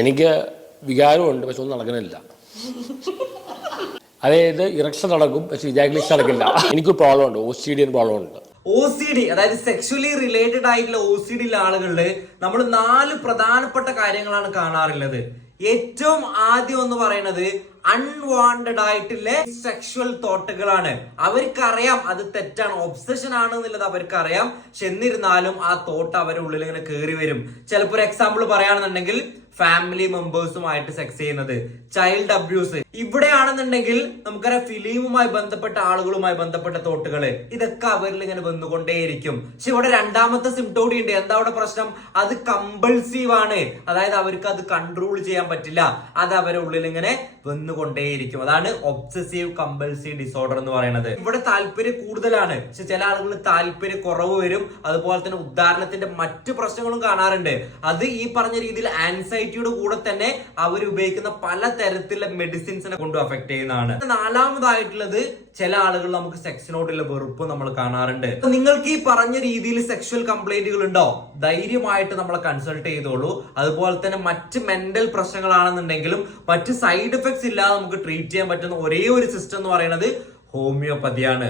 എനിക്ക് വികാരമുണ്ട് പക്ഷെ ഒന്നും നടക്കണില്ല അതായത് ഇറക്ഷൻ നടക്കും പക്ഷെ ഇജാഗ്ലേഷൻ നടക്കില്ല. എനിക്ക് പ്രോബ്ലം ഉണ്ട് ഒ സി ഡി പ്രോബ്ലം ഉണ്ട് ഒ സി ഡി അതായത് സെക്ഷുവലി റിലേറ്റഡ് ആയിട്ടുള്ള ഒ സി ഡി ആളുകളിൽ നമ്മൾ നാല് പ്രധാനപ്പെട്ട കാര്യങ്ങളാണ് കാണാറുള്ളത്. ഏറ്റവും ആദ്യം എന്ന് പറയുന്നത് അൺവാണ്ടഡ് ആയിട്ടുള്ള സെക്ഷുവൽ തോട്ടുകളാണ് അവർക്കറിയാം അത് തെറ്റാണ്. ഒബ്സഷൻ ആണ് എന്നുള്ളത് അവർക്കറിയാം. പക്ഷെ എന്നിരുന്നാലും ആ തോട്ട് അവരുടെ ഉള്ളിൽ ഇങ്ങനെ കയറി വരും. ചിലപ്പോൾ ഒരു എക്സാമ്പിൾ പറയുകയാണെന്നുണ്ടെങ്കിൽ ഫാമിലി മെമ്പേഴ്സുമായിട്ട് സെക്സ് ചെയ്യുന്നത് ചൈൽഡ് അബ്യൂസ് ഇവിടെയാണെന്നുണ്ടെങ്കിൽ നമുക്കറിയാം ഫിലിമുമായി ബന്ധപ്പെട്ട ആളുകളുമായി ബന്ധപ്പെട്ട തോട്ടുകൾ ഇതൊക്കെ അവരിൽ ഇങ്ങനെ വന്നുകൊണ്ടേയിരിക്കും. പക്ഷെ ഇവിടെ രണ്ടാമത്തെ സിംറ്റോഡി ഉണ്ട്. എന്താ അവിടെ പ്രശ്നം? അത് കമ്പൾസീവ് ആണ്. അതായത് അവർക്ക് അത് കൺട്രോൾ ചെയ്യാൻ പറ്റില്ല. അത് അവരുടെ ഉള്ളിൽ ഇങ്ങനെ വന്നുകൊണ്ടേയിരിക്കും. അതാണ് ഒബ്സസീവ് കമ്പൽസീവ് ഡിസോർഡർ എന്ന് പറയുന്നത്. ഇവിടെ താല്പര്യം കൂടുതലാണ്. പക്ഷെ ചില ആളുകൾ താല്പര്യം കുറവ് വരും. അതുപോലെ തന്നെ ഉദാഹരണത്തിന്റെ മറ്റു പ്രശ്നങ്ങളും കാണാറുണ്ട്. അത് ഈ പറഞ്ഞ രീതിയിൽ ആൻസൈറ്റിയുടെ കൂടെ തന്നെ അവർ ഉപയോഗിക്കുന്ന പല തരത്തിലുള്ള മെഡിസിൻസിനെ കൊണ്ട് അഫക്ട് ചെയ്യുന്നതാണ്. നാലാമതായിട്ടുള്ളത് ചില ആളുകൾ നമുക്ക് സെക്സിനോടുള്ള വെറുപ്പ് നമ്മൾ കാണാറുണ്ട്. നിങ്ങൾക്ക് ഈ പറഞ്ഞ രീതിയിൽ സെക്ഷൽ കംപ്ലൈന്റുകൾ ഉണ്ടോ ധൈര്യമായിട്ട് നമ്മൾ കൺസൾട്ട് ചെയ്തോളൂ. അതുപോലെ തന്നെ മറ്റ് മെന്റൽ പ്രശ്നങ്ങളാണെന്നുണ്ടെങ്കിലും മറ്റ് സൈഡ് എഫക്ട്സ് ഇല്ലാതെ നമുക്ക് ട്രീറ്റ് ചെയ്യാൻ പറ്റുന്ന ഒരേ ഒരു സിസ്റ്റം എന്ന് പറയുന്നത് ഹോമിയോപ്പതിയാണ്